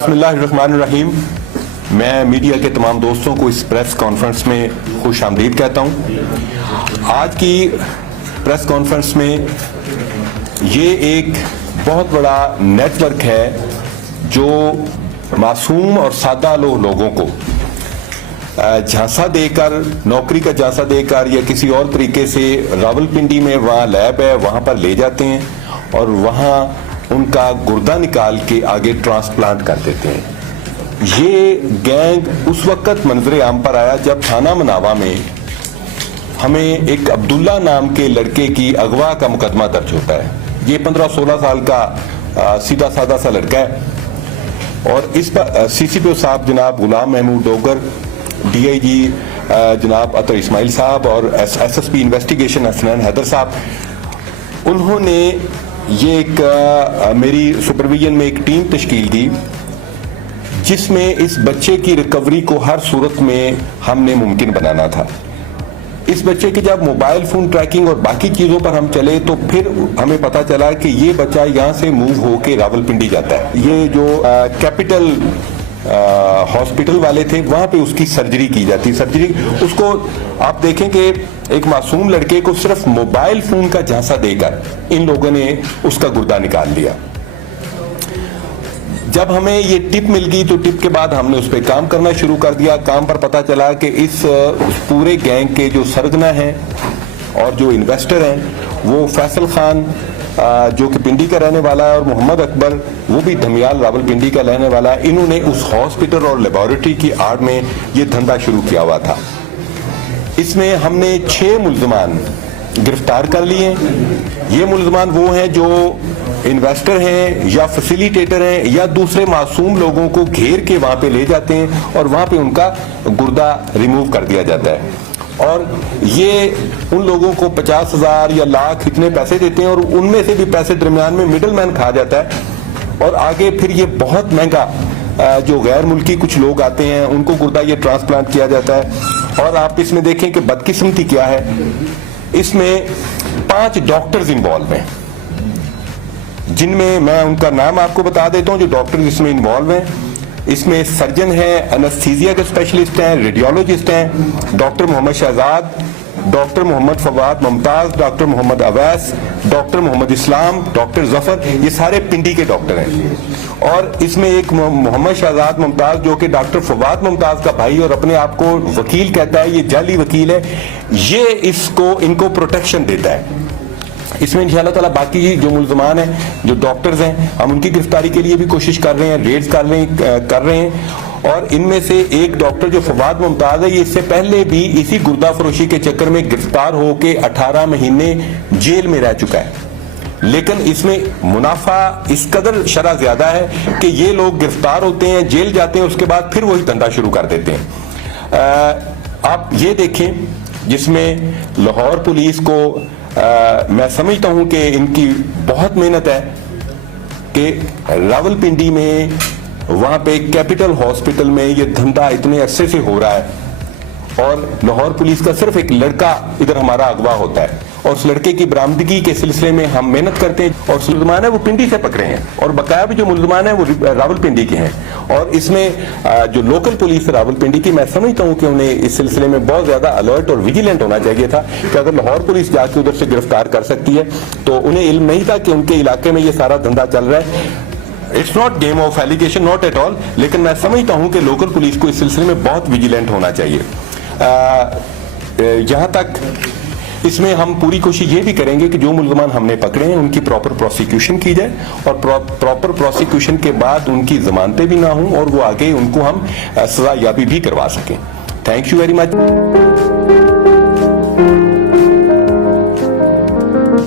بسم اللہ الرحمن الرحیم. میں میڈیا کے تمام دوستوں کو اس پریس کانفرنس میں خوش آمدید کہتا ہوں. آج کی پریس کانفرنس میں یہ ایک بہت بڑا نیٹ ورک ہے جو معصوم اور سادہ لوگوں کو جھانسا دے کر، نوکری کا جھانسا دے کر یا کسی اور طریقے سے راولپنڈی میں وہاں لیب ہے وہاں پر لے جاتے ہیں اور وہاں ان کا گردہ نکال کے آگے ٹرانسپلانٹ کر دیتے ہیں. یہ گینگ اس وقت منظر عام پر آیا جب تھانہ مناوا میں ہمیں ایک عبداللہ نام کے لڑکے کی اغوا کا مقدمہ درج ہوتا ہے. یہ 15-16 سال کا سیدھا سادہ سا لڑکا ہے اور اس پر سی سی پی او صاحب جناب Ghulam Mahmood Dogar, D I G جناب عطر اسماعیل صاحب اور S S P investigation Hasnain Haider صاحب، انہوں نے یہ ایک میری سپرویژن میں ایک ٹیم تشکیل کی جس میں اس بچے کی ریکوری کو ہر صورت میں ہم نے ممکن بنانا تھا. اس بچے کے جب موبائل فون ٹریکنگ اور باقی چیزوں پر ہم چلے تو پھر ہمیں پتا چلا کہ یہ بچہ یہاں سے موو ہو کے راولپنڈی جاتا ہے. یہ جو کیپٹل ہاسپٹل والے تھے وہاں پہ اس کی سرجری کی جاتی. سرجری اس کو آپ دیکھیں کہ ایک معصوم لڑکے کو صرف موبائل فون کا جھانسا دے کر ان لوگوں نے اس کا گردہ نکال دیا. جب ہمیں یہ ٹپ مل گئی تو ٹپ کے بعد ہم نے اس پہ کام کرنا شروع کر دیا. کام پر پتا چلا کہ اس پورے گینگ کے جو سرگنا ہیں اور جو انویسٹر ہیں وہ فیصل خان جو کہ پنڈی کا رہنے والا ہے اور محمد اکبر وہ بھی دھمیال راولپنڈی کا رہنے والا ہے. انہوں نے اس ہاسپٹل اور لیبارٹری کی آڑ میں یہ دھندا شروع کیا ہوا تھا. اس میں ہم نے 6 ملزمان گرفتار کر لیے. یہ ملزمان وہ ہیں جو انویسٹر ہیں یا فیسیلیٹیٹر ہیں یا دوسرے معصوم لوگوں کو گھیر کے وہاں پہ لے جاتے ہیں اور وہاں پہ ان کا گردہ ریموو کر دیا جاتا ہے. اور یہ ان لوگوں کو 50,000 یا لاکھ اتنے پیسے دیتے ہیں اور ان میں سے بھی پیسے درمیان میں مڈل مین کھا جاتا ہے اور آگے پھر یہ بہت مہنگا جو غیر ملکی کچھ لوگ آتے ہیں ان کو گردہ یہ ٹرانسپلانٹ کیا جاتا ہے. اور آپ اس میں دیکھیں کہ بدقسمتی کیا ہے. اس میں 5 ڈاکٹرز انوالو ہیں جن میں ان کا نام آپ کو بتا دیتا ہوں جو ڈاکٹرز اس میں انوالو ہیں. اس میں سرجن ہیں، انستھیزیا کے اسپیشلسٹ ہیں، ریڈیولوجسٹ ہیں، ڈاکٹر محمد شہزاد، ڈاکٹر محمد فواد ممتاز، ڈاکٹر محمد اویس، ڈاکٹر محمد اسلام، ڈاکٹر ظفر، یہ سارے پنڈی کے ڈاکٹر ہیں. اور اس میں ایک محمد شہزاد ممتاز جو کہ ڈاکٹر فواد ممتاز کا بھائی اور اپنے آپ کو وکیل کہتا ہے، یہ جعلی وکیل ہے، یہ ان کو پروٹیکشن دیتا ہے. اس میں انشاءاللہ تعالیٰ باقی جو ملزمان ہیں جو ڈاکٹرز ہیں ہم ان کی گرفتاری کے لیے بھی کوشش کر رہے ہیں، ریڈز کر رہے ہیں. اور ان میں سے ایک ڈاکٹر جو فواد ممتاز ہے یہ اس سے پہلے بھی اسی گردہ فروشی کے چکر میں گرفتار ہو کے 18 مہینے جیل میں رہ چکا ہے. لیکن اس میں منافع اس قدر شرح زیادہ ہے کہ یہ لوگ گرفتار ہوتے ہیں، جیل جاتے ہیں، اس کے بعد پھر وہی دھندا شروع کر دیتے ہیں. آپ یہ دیکھیں جس میں لاہور پولیس کو میں سمجھتا ہوں کہ ان کی بہت محنت ہے کہ راولپنڈی میں وہاں پہ کیپٹل ہاسپٹل میں یہ دھندا اتنے عرصے سے ہو رہا ہے اور لاہور پولیس کا صرف ایک لڑکا ادھر ہمارا اغوا ہوتا ہے اور اس لڑکے کی برآمدگی کے سلسلے میں ہم محنت کرتے ہیں. اور ملزمان ہیں وہ پنڈی سے پکڑے ہیں اور بقایا بھی جو ملزمان ہیں وہ راولپنڈی کے ہیں. اور اس میں جو لوکل پولیس راولپنڈی کی میں سمجھتا ہوں کہ انہیں اس سلسلے میں بہت زیادہ الرٹ اور ویجیلنٹ ہونا چاہیے تھا کہ اگر لاہور پولیس جا کے ادھر سے گرفتار کر سکتی ہے تو انہیں علم نہیں تھا کہ ان کے علاقے میں یہ سارا دھندا چل رہا ہے. It's not game of allegation, not at all, لیکن میں سمجھتا ہوں کہ لوکل پولیس کو اس سلسلے میں بہت ویجیلنٹ ہونا چاہیے. جہاں تک اس میں ہم پوری کوشش یہ بھی کریں گے کہ جو ملزمان ہم نے پکڑے ہیں ان کی پراپر پروسیکیوشن کی جائے اور پراپر پروسیکیوشن کے بعد ان کی ضمانتیں بھی نہ ہوں اور وہ آگے ان کو ہم سزا یابی بھی کروا سکیں. Thank you very much.